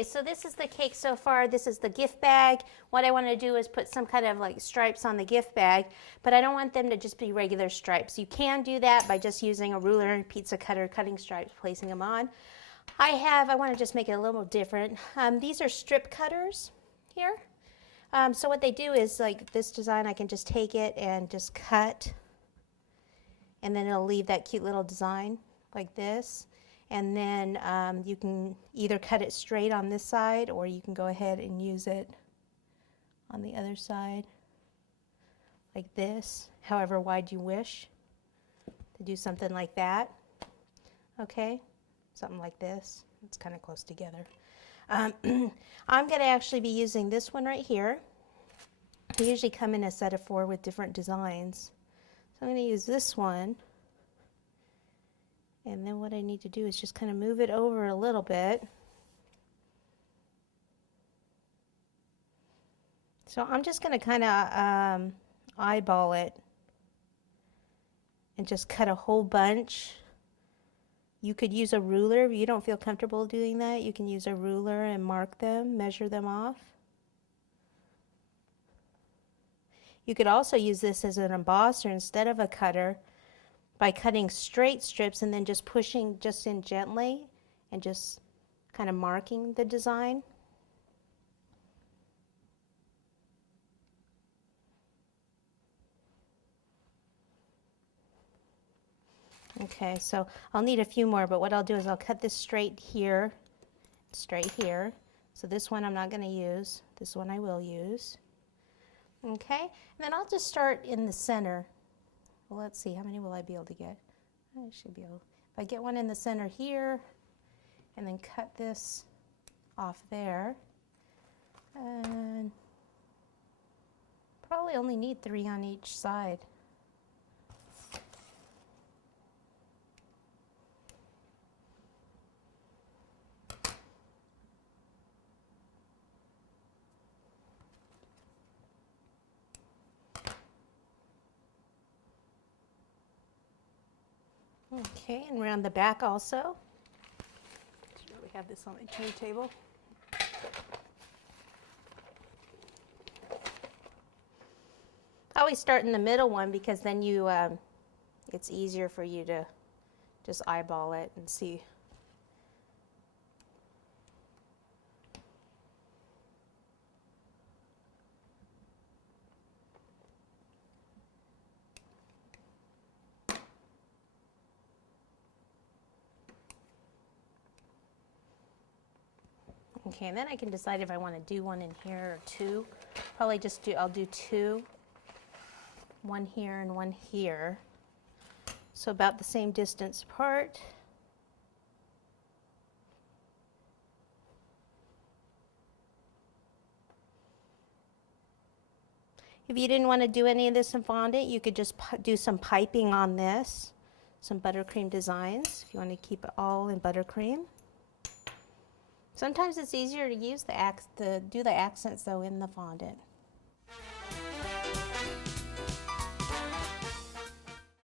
Okay, so this is the cake so far. This is the gift bag. What I want to do is put some kind of like stripes on the gift bag, but I don't want them to just be regular stripes. You can do that by just using a ruler and pizza cutter, cutting stripes, placing them on. I want to just make it a little different. These are strip cutters here. So what they do is, like this design, I can just take it and just cut, and then it'll leave that cute little design like this. And then you can either cut it straight on this side, or you can go ahead and use it on the other side like this, however wide you wish to do something like that. Okay, something like this. It's kind of close together. I'm going to actually be using this one right here. They usually come in a set of 4 with different designs. So I'm going to use this one. And then what I need to do is just kind of move it over a little bit. So I'm just going to kind of eyeball it and just cut a whole bunch. You could use a ruler. If you don't feel comfortable doing that, you can use a ruler and mark them, measure them off. You could also use this as an embosser instead of a cutter by cutting straight strips and then just pushing just in gently and just kind of marking the design. Okay, so I'll need a few more, but what I'll do is I'll cut this straight here. So this one I'm not going to use. This one I will use. Okay, and then I'll just start in the center. Well, let's see, how many will I be able to get? I should be able, if I get one in the center here, and then cut this off there, and probably only need 3 on each side. Okay, and around the back also. We have this on my tray table. I always start in the middle one because then you, it's easier for you to just eyeball it and see. Okay, and then I can decide if I want to do one in here or 2. Probably just I'll do 2. 1 here and 1 here. So about the same distance apart. If you didn't want to do any of this in fondant, you could just do some piping on this, some buttercream designs, if you want to keep it all in buttercream. Sometimes it's easier to use do the accents though in the fondant.